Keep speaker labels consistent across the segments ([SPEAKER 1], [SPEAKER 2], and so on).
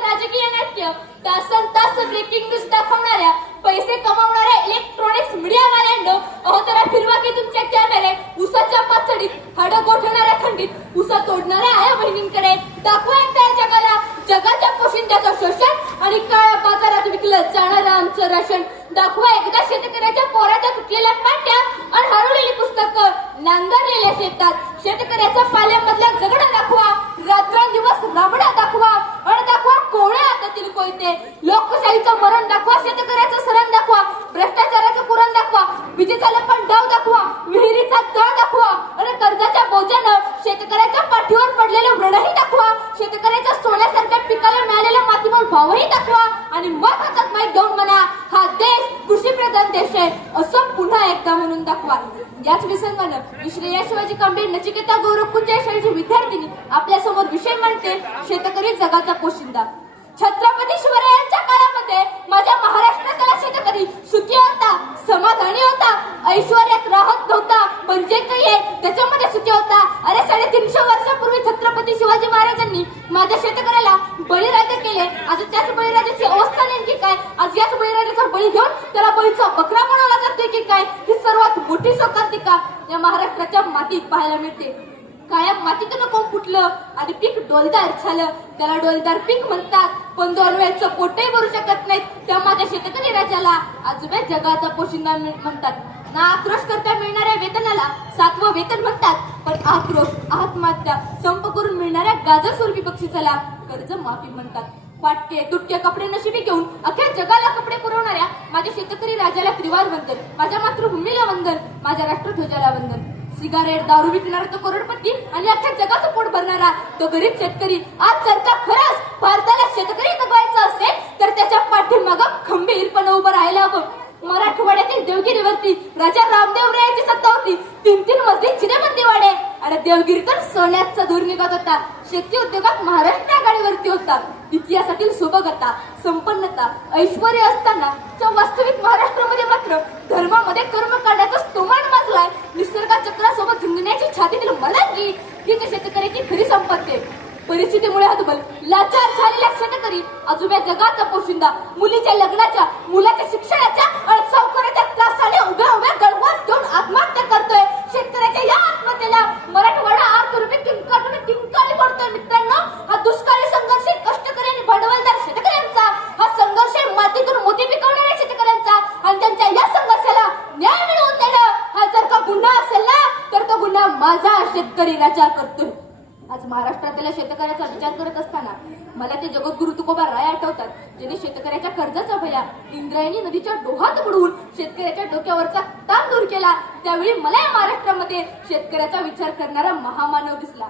[SPEAKER 1] राजकीय नाट्य तासन तास ब्रेकिंग न्यूज दाखवणाऱ्या पैसे कमावणाऱ्या इलेक्ट्रॉनिक्स मीडियावाल्यांनो अहो त्याला फिरवा की तुमचे कॅमेरे उसाच्या पाचडीत हाडं गोठवणाऱ्या थंडीत उसा तोडणाऱ्या आया बहिणींकडे. दाखवा एकट्या जगाला. जगाच्या पोशिंद्याचं शोषण आणि काळ्या बाजारात विकलं जाणारं आमचं राशन. दाखवा एकदा शेतकऱ्याच्या पोराच्या तुटलेल्या पाट्या आणि हरवलेली पुस्तकं. नांगरलेल्या शेतात. शेतकऱ्याचा पाल्यामधल्या जगडा दाखवा. रात्रंदिवस राबडा दाखवा. हातातील लोकशाहीचं मरण दाखवा शेतकऱ्याचं सरण दाखवा भ्रष्टाचाराचं पुरण दाखवा विजेचा लपण डाव दाखवा विहिरीचा तळ दाखवा आणि कर्जाच्या बोजानं शेतकऱ्याच्या पाठीवर पडलेलं व्रणही दाखवा शेतकऱ्याच्या सोन्यासारख्या पिकाला मिळालेला मातीमोल भावही दाखवा आणि मग हातात माहीत घेऊन म्हणा हा देश कृषी प्रधान देश आहे असं पुन्हा एकदा म्हणून दाखवा. याच विसंगानं मी श्रेया शिवाजी कांबळे नचिकेता गौरव कुंजा शाळेची विद्यार्थिनी आपल्यासमोर विषय मांडते शेतकरी जगाचा पोशिंदा छत्रपती शिवरायांच्या काळामध्ये माझ्या महाराष्ट्रातला शेतकरी सुखी होता समाधानी होता ऐश्वर्यात राहत नव्हता पण जे काही आहे त्याच्यामध्ये सुखी होता अरे साडेतीनशे वर्षापूर्वी छत्रपती शिवाजी महाराजांनी माझ्या शेतकऱ्याला बळीराजा केले आज त्याच बळीराजाची अवस्था नेमकी काय आज याच बळीराजाचा बळी घेऊन त्याला बळीचा बकरा बनवला जातोय की काय ही सर्वात मोठी शोकांतिका या महाराष्ट्राच्या मातीत पाहायला मिळते. कायम मातीतून कोण फुटलं? आणि पीक डोलदार झालं. त्याला डोलदार पीक म्हणतात. पण दोन वेळचं पोटही भरू शकत नाहीत. त्या माझ्या शेतकरी राजाला आजोब्या जगाचा पोशिंदा म्हणतात. ना आक्रोश करता मिळणाऱ्या वेतनाला सातवं वेतन म्हणतात. पण आक्रोश आत्महत्या संप करून मिळणाऱ्या गाजर स्वरूपी बक्षिसाला कर्ज माफी म्हणतात. फाटके तुटके कपडे नशिबी घेऊन अख्ख्या जगाला कपडे पुरवणाऱ्या माझ्या शेतकरी राजाला त्रिवार वंदन माझ्या मातृभूमीला वंदन माझ्या राष्ट्रध्वजाला वंदन. सिगारेट दारू विकणारा तो करोडपती आणि अख्ख्या जगाचं पोट भरणारा तो गरीब शेतकरी. आज जर का खरंच भारताला शेतकरी जगवायचा असेल तर त्याच्या पाठीमागं खंबीरपणे उभं राहायला हवं. मराठवाड्यातील देवगिरीवरती राजा रामदेव रायाची सत्ता होती. तीन तीन मजली चिरेबंदी वाडे आणि देवगिरीतून सोन्याचा धूर निघत होता. शेती उद्योगात महाराष्ट्र आघाडीवरती होता. इतिहासातील सुभगता संपन्नता ऐश्वर असताना च्या वास्तविक महाराष्ट्रामध्ये मात्र धर्मामध्ये कर्म करण्याचा स्तोमान माजलाय. निसर्गा चक्रासोबत झुंजण्याची छातीतील मलांगी. ही त्या शेतकऱ्याची खरी संपत्ती. परिस्थितीमुळे हतबल लाचार झालेल्या शेतकरी आजोबा जगाचा पोशिंदा मुलीच्या लग्नाच्या मुलाच्या शिक्षणाच्या आणि सावकाराच्या त्रासाने उभ्या उभ्या गळवास घेऊन आत्महत्या करतोय शेतकऱ्याच्या या आत्महत्येला मराठवाडा आर्तरूपी किंकाटून किंकाळी पडतोय मित्रांनो हा दुष्काळी संघर्ष आहे कष्टकरी आणि भांडवलदार शेतकऱ्यांचा हा संघर्ष आहे मातीतून मोती पिकवणाऱ्या शेतकऱ्यांचा आणि त्यांच्या या संघर्षाला न्याय मिळवून देणं हा जर का गुन्हा असेल ना तर तो गुन्हा माझा शेतकरी विचार करतोय. आज महाराष्ट्रातल्या शेतकऱ्याचा विचार करत असताना मला ते जगद्गुरु तुकोबा राय आठवतात ज्यांनी शेतकऱ्याच्या कर्जाचा भया इंद्रायणी नदीच्या डोहात बुडवून शेतकऱ्याच्या डोक्यावरचा ताण दूर केला. त्यावेळी मला या महाराष्ट्रामध्ये शेतकऱ्याचा विचार करणारा महामानव दिसला.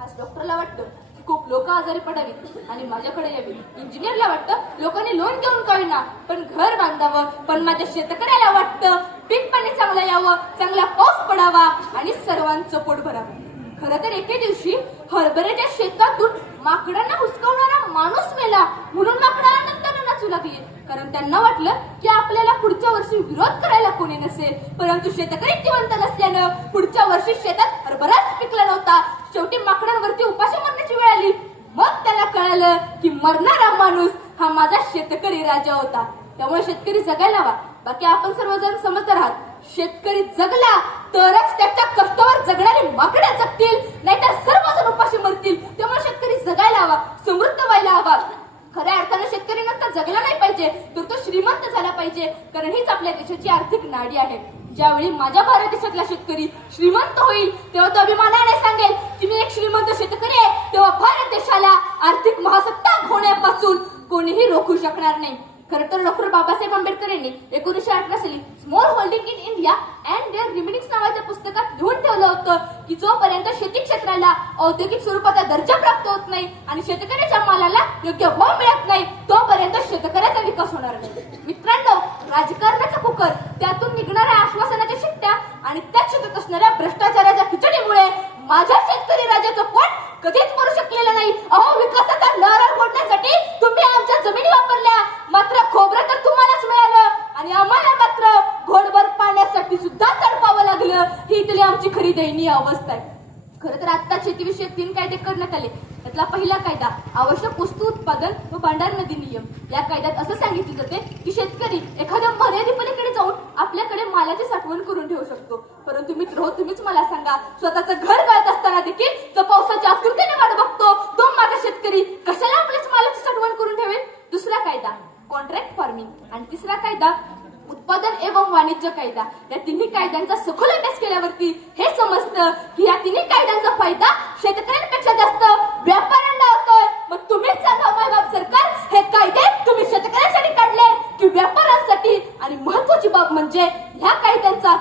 [SPEAKER 1] आज डॉक्टरला वाटतं की खूप लोक आजारी पडावीत आणि माझ्याकडे यावी इंजिनियरला वाटतं लोकांनी लोन घेऊन कळना पण घर बांधावं पण माझ्या शेतकऱ्याला वाटतं पीक पाणी चांगलं यावं चांगला पाऊस पडावा आणि सर्वांचं पोट भरावं. खर तर एके दिवशी हरभऱ्याच्या शेतातून माकडांना हुसकावणारा माणूस मेला. म्हणून माकडाला नंतर नाचू लागली कारण त्यांना वाटलं की आपल्याला पुढच्या वर्षी विरोध करायला कोणी नसेल. परंतु शेतकरी जिवंत नसल्यानं पुढच्या वर्षी शेतात हरभराच पिकला नव्हता. शेवटी माकडांवरती उपाशी मरण्याची वेळ आली. मग त्याला कळालं की मरणारा माणूस हा माझा शेतकरी राजा होता. त्यामुळे शेतकरी जगायला हवा. बाकी आपण सर्वजण समजत आहात शेतकरी जगला तरच त्याच्या कष्टावर जगणारे माकड्या जगतील नाहीतर सर्वजण उपाशी मरतील. त्यामुळे शेतकरी जगायला हवा समृद्ध व्हायला हवा. खऱ्या अर्थानं शेतकरी नंतर जगला नाही पाहिजे तर तो श्रीमंत झाला पाहिजे कारण हीच आपल्या देशाची आर्थिक नाडी आहे. ज्यावेळी माझ्या भारत देशातला शेतकरी श्रीमंत होईल तेव्हा तो अभिमानाने सांगेल की मी एक श्रीमंत शेतकरी आहे तेव्हा भारत देशाला आर्थिक महासत्ता होण्यापासून कोणीही रोखू शकणार नाही. खरं तर डॉक्टर बाबासाहेब आंबेडकर यांनी एकोणीशे अठरा साली small holding in India and their remainings नावाच्या पुस्तकात लिहून ठेवलं होतं की जोपर्यंत शेती क्षेत्राला औद्योगिक स्वरूपाचा दर्जा प्राप्त होत नाही आणि शेतकऱ्याच्या मालाला योग्य भाव मिळत नाही तोपर्यंत शेतकऱ्याचा विकास होणार नाही. मित्रांनो राजकारणाचा कुकर त्यातून निघणाऱ्या आश्वासनाच्या शिट्ट्या आणि त्यात शिकत असणाऱ्या भ्रष्टाचाराच्या खिचडीमुळे माझ्या लागलं आमची खरी दयनीय अवस्था आहे. खरं तर आता शेतीविषयक तीन कायदे करण्यात आले. त्यातला पहिला कायदा आवश्यक वस्तू उत्पादन व भांडार नदी नियम. या कायद्यात असं सांगितले जाते की शेतकरी एखाद्या मर्यादेपलीकडे जाऊन आपल्याकडे मालाची साठवण करून ठेवू शकतो. परंतु मित्र हो तुम्हीच मला सांगा स्वतःचं घर गळत असताना देखील जो पावसाच्या आतुरतेने वाट बघतो तो माझा शेतकरी कशाला आपल्याच मालाची साठवण करून ठेवेल? दुसरा कायदा कॉन्ट्रॅक्ट फार्मिंग आणि तिसरा कायदा उत्पादन एवं वाणिज्य कायदा. या तिन्ही कायद्यांचा सखोल अभ्यास केल्यावरती हे समजतं की या तिन्ही कायद्यांचा फायदा शेतकऱ्यांपेक्षा जास्त व्यापाऱ्यांना होतोय. मग तुम्हीच सांगा माय सरकार हे कायदे तुम्ही शेतकऱ्यांसाठी काढले की व्यापाऱ्यांसाठी? आणि महत्वाची बाब म्हणजे ह्या कायद्यांचा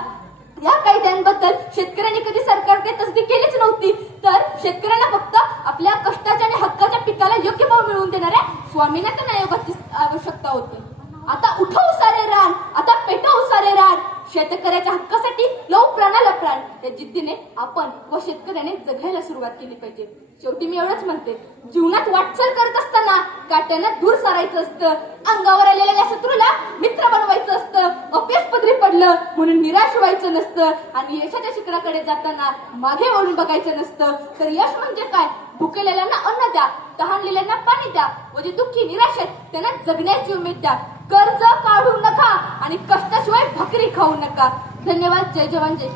[SPEAKER 1] या कायद्यांबद्दल शेतकऱ्यांनी कधी सरकारने तसदी केलीच नव्हती. तर शेतकऱ्यांना फक्त आपल्या कष्टाच्या आणि हक्काच्या पिकाला योग्य भाव मिळवून देणाऱ्या स्वामीनाथन आयोगाची आवश्यकता होती. आता उठव सारे रान आता पेटव सारे रान. शेतकऱ्याच्या हक्कासाठी लव प्राणाला प्राण. या जिद्दीने आपण व शेतकऱ्याने जगायला सुरुवात केली पाहिजे. शेवटी मी एवढंच म्हणते जीवनात वाटचाल करत असताना काट्यानं दूर सारायचं असतं अंगावर आलेल्या या शत्रूला मित्र बनवायचं असतं अपयश पदरी पडलं म्हणून निराश व्हायचं नसतं आणि यशाच्या शिखराकडे जाताना मागे वळून बघायचं नसतं. तर यश म्हणजे काय? भुकेलेल्यांना अन्न द्या तहानलेल्यांना पाणी द्या व जे दुःखी निराश आहेत त्यांना जगण्याची उमेद द्या. कर्ज काढू नका आणि कष्टाशिवाय भाकरी खाऊ नका. धन्यवाद. जय जवान जय